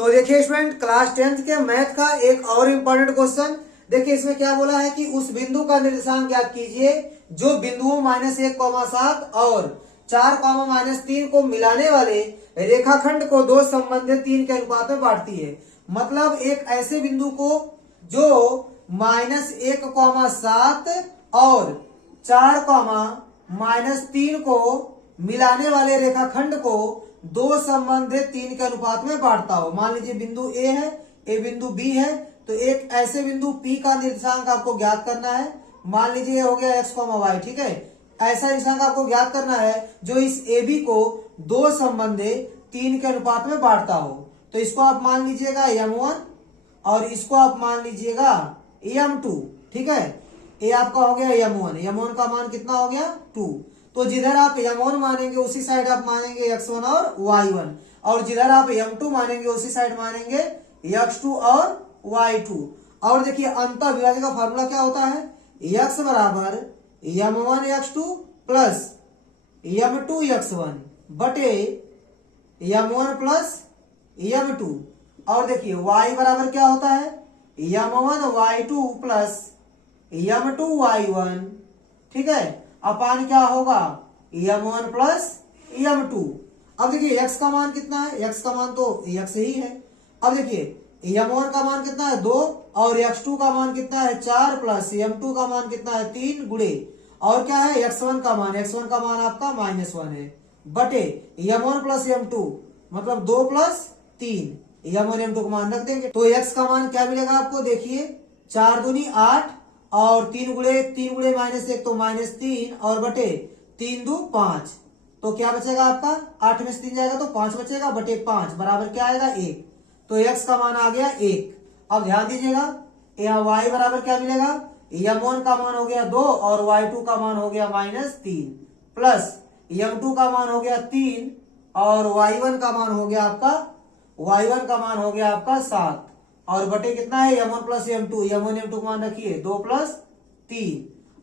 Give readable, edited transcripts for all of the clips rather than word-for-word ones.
तो देखिए student, class 10th के मैथ का एक और इम्पोर्टेंट क्वेश्चन। देखिए इसमें क्या बोला है कि उस बिंदु का निर्देशांक ज्ञात कीजिए जो बिंदुओं -1,7 और 4, -3 को मिलाने वाले रेखाखंड को दो संबंधित 3 के अनुपात में बांटती है। मतलब एक ऐसे बिंदु को जो -1,7 और 4, -3 को मिलाने वाले रेखाखंड को दो संबंधित 3 के अनुपात में बांटता हो। मान लीजिए बिंदु ए है, ए बिंदु बी है, तो एक ऐसे बिंदु पी का निर्देशांक आपको ज्ञात करना है। मान लीजिए ये हो गया एक्स, वाई, ठीक है। ऐसा निर्देशांक आपको ज्ञात करना है जो इस ए बी को दो संबंधित 3 के अनुपात में बांटता हो। तो इसको आप मान लीजिएगा m1 और इसको आप मान लीजिएगा m2, ठीक है। ये आपका हो गया m1 का मान कितना हो गया 2। तो जिधर आप m1 मानेंगे उसी साइड आप मानेंगे x1 और y1, और जिधर आप m2 मानेंगे उसी साइड मानेंगे x2 और y2। और देखिए अंतर विभाजन का फॉर्मूला क्या होता है, x बराबर m1x2 प्लस m2x1 बटे m1 प्लस m2। और देखिए y बराबर क्या होता है m1y2 प्लस m2y1, ठीक है, अपान क्या होगा m1 प्लस m2। अब देखिए x का मान कितना है, x का मान तो x ही है। अब देखिए m1 का मान कितना है 2 और x2 का मान कितना है 4 प्लस m2 का मान कितना है 3 गुणे और क्या है x1 का मान आपका -1 है बटे m1 प्लस m2 मतलब 2 प्लस 3, m1 m2 का मान रख देंगे तो x का मान क्या मिलेगा आपको। देखिए 4 दूनी 8 और 3 गुणे -1 तो -3 और बटे 3 दू 5, तो क्या बचेगा आपका 8 में से 3 जाएगा तो 5 बचेगा बटे 5 बराबर क्या आएगा 1। तो x का मान आ गया 1। अब ध्यान दीजिएगा यहाँ y बराबर क्या मिलेगा, m1 का मान हो गया 2 और y2 का मान हो गया -3 प्लस m2 का मान हो गया 3 और y1 का मान हो गया आपका 7 और बटे कितना है m1 प्लस m2 का मान रखिए 2 प्लस 3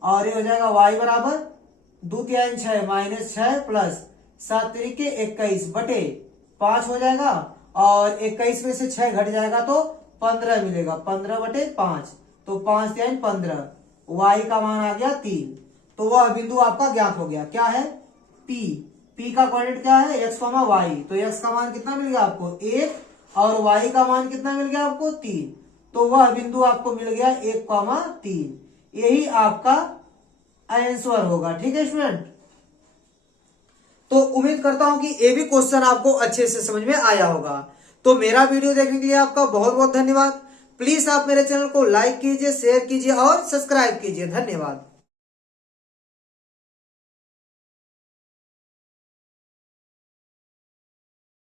और ये हो जाएगा y बराबर 2 3 6 -6 प्लस 7 तरीके 21 बटे 5 हो जाएगा और 21 में से 6 घट जाएगा तो 15 मिलेगा, 15 बटे 5 तो 5 3 15, y का मान आ गया 3। तो वह बिंदु आपका ज्ञात हो गया, क्या है P का कोऑर्डिनेट क्या है x, y। तो x का मान कितना मिल गया आपको 1 और y का मान कितना मिल गया आपको 3, तो वह बिंदु आपको मिल गया 1,3। यही आपका आंसर होगा, ठीक है स्टूडेंट। तो उम्मीद करता हूं कि ये भी क्वेश्चन आपको अच्छे से समझ में आया होगा। तो मेरा वीडियो देखने के लिए आपका बहुत बहुत धन्यवाद। प्लीज आप मेरे चैनल को लाइक कीजिए, शेयर कीजिए और सब्सक्राइब कीजिए। धन्यवाद।